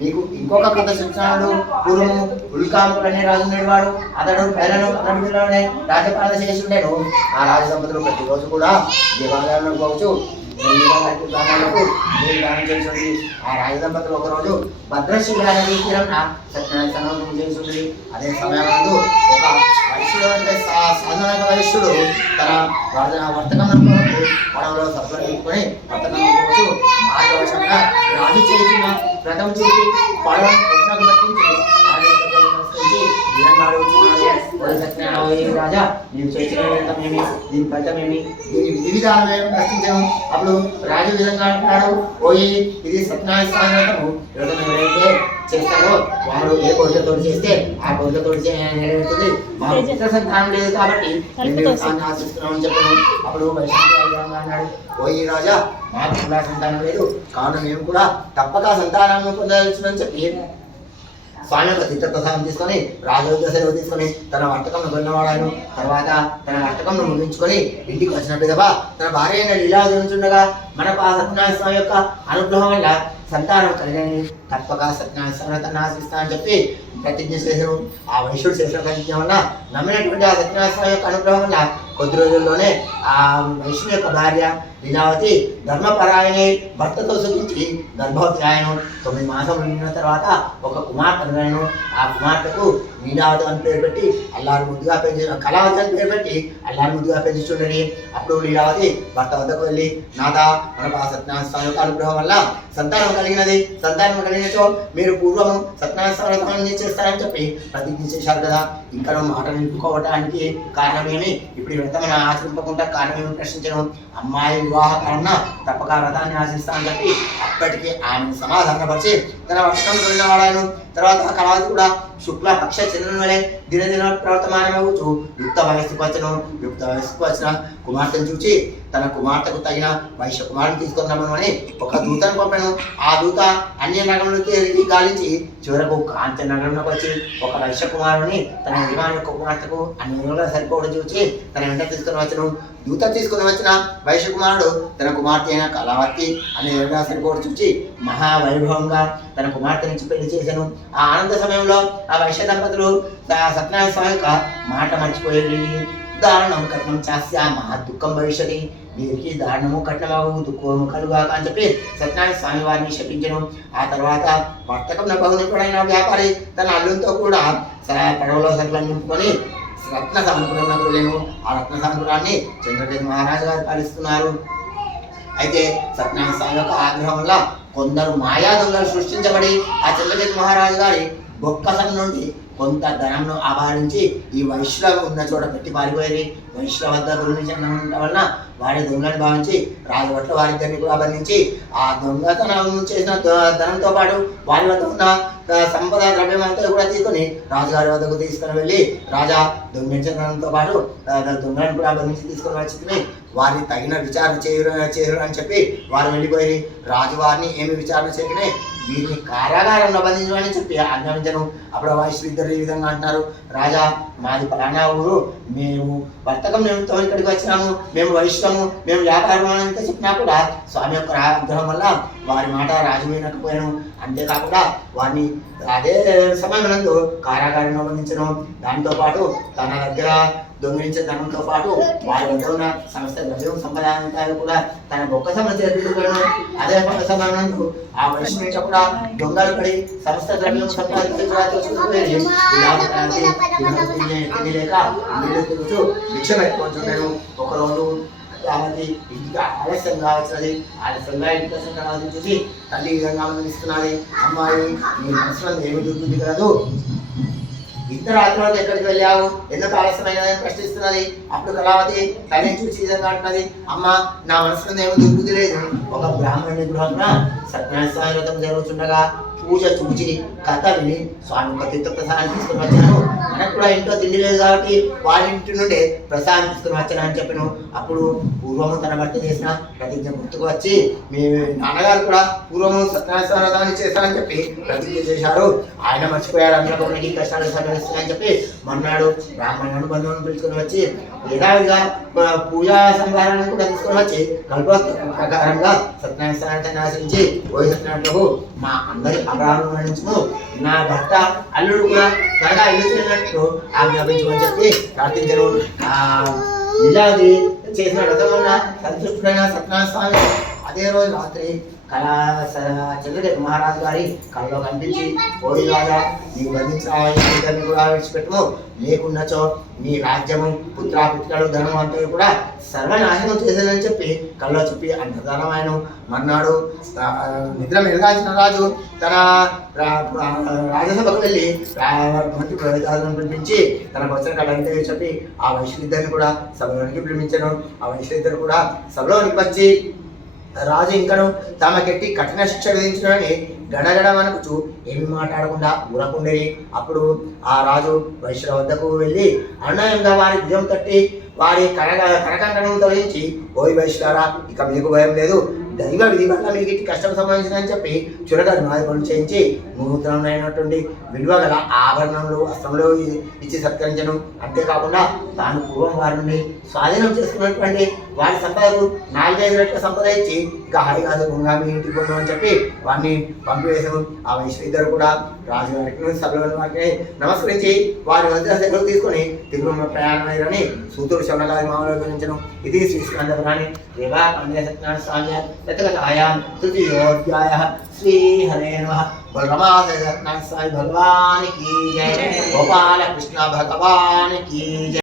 మీకు ఇంకొక కథ చెప్తున్నాడు. పూర్వము ఉల్కాములనే రాజు ఉండేవాడు. అతడు పేదలను అతడిలోనే రాజపాలన చేసి ఉండేను. ఆ రాజ దంపతులు ప్రతిరోజు కూడా దేవాలయాలను పోవచ్చు దానం చేస్తుంది. ఆ రాజ దంపతులు ఒకరోజు భద్రశిలాన్ని సత్యనారాయణ చేస్తుంది. అదే సమయంలో ఒక వైశ్యుడు అంటే సాధారణ వైశ్యుడు తన వర్తకంలో పడవలో సభ్యులు పెట్టుకొని వర్తకంలో మార్గవశంగా రాజు చేసిన వ్రతం చూసి పడవ కృష్ణకు పట్టించి రాజా నేను చేసిన వ్రతమేమి, దీని ఫలితమేమి, దీని విధి విధానమేమి ప్రశ్నించాము. అప్పుడు రాజు విధంగా అంటున్నాడు, పోయి ఇది సత్యనారాయణ స్వామి వ్రతము. వ్రతం ఎవరైతే చేస్తారో వారు ఏ కోరికతో చేస్తే ఆ కోరికతో నెరవేరుతుంది. మా పుత్ర సంతానం లేదు కాబట్టి ఆశిస్తున్నామని చెప్పాను. అప్పుడు వైష్ణవ అన్నాడు, పోయి రాజా మాకు కూడా సంతానం లేదు కావున మేము కూడా తప్పక సంతానాన్ని పొందవలసిందని చెప్పి స్వామి యొక్క తీర్థ ప్రసాదం తీసుకొని రాజోద్య సెలవు తీసుకొని తన వర్తకంను కొన్నవాడాను. తర్వాత తన వర్తకంను ముగించుకొని ఇంటికి వచ్చిన పిదప తన భార్య అయిన లీలా గురించుండగా మనకు ఆ సత్యనారాయణ స్వామి యొక్క అనుగ్రహం వల్ల సంతానం కలిగని తప్పక సత్యనారాయణ స్వామి తను ఆశిస్తా అని చెప్పి ప్రతిజ్ఞ చేసాను. ఆ వైశ్యుడు చేసిన ప్రతిజ్ఞ వల్ల నమ్మినటువంటి ఆ సత్యనారాయణ స్వామి యొక్క అనుగ్రహం వల్ల కొద్ది రోజుల్లోనే ఆ వైశ్యుని యొక్క భార్య లీలావతి ధర్మపరాయణి భర్తతో సుఖించి గర్భవతి ఆయను. 9 మాసములు నిండిన తర్వాత ఒక కుమార్తె ఆయను. ఆ కుమార్తెకు లీలావతి అని పేరు పెట్టి అల్లారు ముద్దుగా పెంచి కళావతి అని పేరు పెట్టి అల్లారు ముద్దుగా పెంచుతుండని. అప్పుడు లీలావతి భర్త వద్దకు వెళ్ళి, నాదా మనకు ఆ సత్యనారాయణ స్వామి యొక్క అనుగ్రహం వల్ల సంతానం కలిగినది. సంతానం కలిగినచో మీరు పూర్వము సత్యనారాయణ స్వామి వ్రతాన్ని చేస్తారని చెప్పి ప్రతిజ్ఞ చేశారు కదా, ఇంకా మాట నిలుపుకోవటానికి కారణమేమి, ఇప్పుడు ఈ వ్రతం ఆచరింపకుండా కారణమేమి ప్రశ్నించను. అమ్మాయి వివాహకరణ తప్పక వ్రతాన్ని ఆశిస్తానని చెప్పి అప్పటికి ఆమెను సమాధానపరిచి తన వర్షం వాడాను. తర్వాత కళావతి కూడా శుక్ల పక్ష చంద్రుని వలె దినదిన ప్రవర్తమానమవుతూ యుక్త వయస్సుకు వచ్చిన కుమార్తెను చూచి తన కుమార్తెకు తగిన వైశ్య కుమారుని తీసుకొని రమ్మని ఒక దూతను పంపాను. ఆ దూత అన్య నగరంలో తిరిగి గాలించి చివరకు కాంతి నగరంలోకి వచ్చి ఒక వైశ్య కుమారుని తన యజమాని యొక్క కుమార్తెకు అన్ని సరిపోవడం చూచి తన వెంట తీసుకొని వచ్చను. దూత తీసుకుని వచ్చిన వైశ్య కుమారుడు తన కుమార్తె అయిన కళావతి అనే సరిపోవడం చూచి మహావైభవంగా తన కుమార్తె నుంచి పెళ్లి చేశాను. ఆ ఆనంద సమయంలో ఆ వైశ్య దంపతులు సత్యనారాయణ స్వామి యొక్క మాట మర్చిపోయి దారుణం కట్నం చాస్యా మహా దుఃఖం భవిష్యతి, వీరికి దారుణము కట్నమవు దుఃఖము కలుగాక అని చెప్పి సత్యనారాయణ స్వామి వారిని శపించను. ఆ తర్వాత వర్తకం బహునిపుడైన వ్యాపారి తన అల్లుతో కూడా పడవలో సరుకులను నింపుకొని రత్న సముద్రంలోకి వెళ్ళాను. ఆ రత్న సముద్రాన్ని చంద్రకేతు మహారాజు గారు పాలిస్తున్నారు. అయితే సత్యనారాయణ స్వామి యొక్క ఆగ్రహం వల్ల కొందరు మాయా దొంగలు సృష్టించబడి ఆ చంద్రకేతు మహారాజు గారి బొక్కసం నుండి కొంత ధనంను అపహరించి ఈ వైశ్యుల ఉన్న చోట పెట్టి పారిపోయేది. వైశ్యుల వద్ద గురించి ఉండటం వలన వారి దొంగలను భావించి రాజు పట్ల వారిద్దరిని కూడా బంధించి ఆ దొంగతనం చేసిన ధనంతో పాటు వారి వద్ద ఉన్న సంపద ద్రవ్యం అంతా కూడా తీసుకొని రాజుగారి వద్దకు తీసుకుని వెళ్ళి రాజా దొంగిలించిన ధనంతో పాటు దొంగలను కూడా బంధించి తీసుకొని వచ్చి వారిని తగిన విచారణ చేయరు అని చెప్పి వారు వెళ్ళిపోయి రాజు వారిని ఏమి విచారణ చేయకనే వీరిని కారాగారంలో బంధించమని చెప్పి ఆజ్ఞాపించను. అప్పుడు వైశ్యులు ఇద్దరు ఈ విధంగా అంటున్నారు, రాజా మాది పలానా ఊరు, మేము వర్తకం నిమిత్తం ఇక్కడికి వచ్చినాము, మేము వైశ్యము, మేము వ్యాపారం అంతా చెప్పినా కూడా స్వామి యొక్క ఆగ్రహం వల్ల వారి మాట రాజు వినకపోయాను. అంతేకాకుండా వారిని అదే సమయనందు కారాగారంలో బంధించను. దాంతో పాటు తన దగ్గర దొంగిలించే ధనంతో పాటు వారి వద్ద ఉన్న సంస్థ ద్రవ్యం సంపదాలు కూడా తన గొప్ప సమస్య ఎదుర్కొను. అదే సమయంలో ఆ వైశ్యం కూడా దొంగలు పడి సంస్థ ద్రవ్యం లేక నీళ్ళు తిరుగుతూ భిక్ష పెట్టుకుంటున్నాను. ఒకరోజు కాబట్టి ఇంటికి ఆలస్యంగా వచ్చినది. ఆలస్యంగా ఇంటి కోసం చూసి తల్లి ఈ విధంగా ఆనందిస్తున్నది, అమ్మాయి నీ మనసులో ఏమి దుర్బుద్ధి కలదు, ఇద్దరు రాత్రులతో ఎక్కడికి వెళ్ళావు, ఎందుకు ఆలస్యమైనదని ప్రశ్నిస్తున్నది. అప్పుడు కళావతి తల్లిని చూసి విధంగా అంటున్నది, అమ్మ నా మనసులో ఏమో దుర్బుద్ధి లేదు. ఒక బ్రాహ్మణుని గృహంలో సత్యనారాయణ స్వామి వ్రతం జరుగుతుండగా పూజ చూచి కథ విని స్వామి యొక్క తీర్థ ప్రసాదం తీసుకుని వచ్చాను. మనకు కూడా ఇంట్లో తిండి లేదు కాబట్టి వాళ్ళ ఇంటి నుండి ప్రసాదం తీసుకుని వచ్చాను అని చెప్పాను. అప్పుడు పూర్వము తన భర్త చేసిన ప్రతిజ్ఞ గుర్తుకు వచ్చి మీ నాన్నగారు కూడా పూర్వము సత్యనారాయణ స్వామి వ్రతాన్ని చేస్తానని చెప్పి ప్రతిజ్ఞ చేశారు. ఆయన మర్చిపోయాడు, అందరికీ కష్టాలు సంభవిస్తాయని చెప్పి మొన్నాడు బ్రాహ్మణుడు బంధువులను పిలుచుకుని వచ్చి యథావిధిగా పూజా సంహారాన్ని కూడా తీసుకొని వచ్చి కల్పవస్తు ప్రకారంగా సత్యనారాయణ స్వామిని ఆశ్రయించి ఓ సత్యనారాయణ ప్రభు మా అందరి అపరాధం నుంచి నా భర్త అల్లుడు కూడా త్వరగా ఇల్లు చేయనట్లు ఆజ్ఞాపించమని చెప్పి ప్రార్థించను. నిజాది చేసిన వ్రతం వల్ల సంతృప్తుడైన సత్యనారాయణ స్వామి అదే రోజు రాత్రి చంద్రదేవ్ మహారాజు గారి కళ్ళలో కనిపించి ఓడి రాజా నీకు బంధించిన కూడా విడిచిపెట్టము, లేకున్నచో నీ రాజ్యము పుత్రాపుత్రులు ధనం అంతా కూడా సర్వనాశనం చేసేదని చెప్పి కళ్ళలో చెప్పి అంతర్ధానం ఆయన మర్నాడు నిద్ర మెలగాల్సిన రాజు తన రాజ్యసభకు వెళ్ళి మంత్రి ప్రవేశాలను పిలిపించి తనకు వచ్చిన కళంటే చెప్పి ఆ వైశ్యులిద్దరిని కూడా సభలోనికి పిలిపించను. ఆ వైశ్యులిద్దరు కూడా సభలోనికి వచ్చి రాజు ఇంకను తమకెట్టి కఠిన శిక్ష విధించడని గడగడ మనకు ఏమి మాట్లాడకుండా ఊరకుండేది. అప్పుడు ఆ రాజు వైశ్యుల వద్దకు వెళ్ళి అన్యాయంగా వారి భుజం తట్టి వారి కనకంకణం తొలగించి ఓయి వైశ్యులారా ఇక మీకు భయం లేదు, దైవ విధి వల్ల మీకు ఇటు కష్టం సంబంధించిందని చెప్పి చురగారు నాయకులు చేయించి నూతనమైనటువంటి విలువ గల ఆభరణములు అస్త్రములు ఇచ్చి సత్కరించను. అంతేకాకుండా తాను పూర్వం వారి నుండి స్వాధీనం చేసుకున్నటువంటి వారి సంపదకు 4-5 రెట్ల సంపద ఇచ్చి ఇక హాయిగా గుంగా మీ ఇంటికి పోను అని చెప్పి వారిని పంపివేశాను. ఆ వైశ్యులిద్దరు కూడా రాజుగారికి సభలో వారికి నమస్కరించి వారి వద్ద సెలవు తీసుకొని తిరుమల ప్రయాణమయ్యారని సూతుడు శవనగారి మామూలు గురించను. ఇది శ్రీ స్కందపురాణి దేవా పండిత సత్యనారాయణ స్వామి శతకథాయాం తృతీయోధ్యాయः శ్రీ హరే నమః. బలరామ సత్యనారాయణ స్వామి భగవాన్ కీ జయ, గోపాల కృష్ణ భగవాన్ కీ జయ.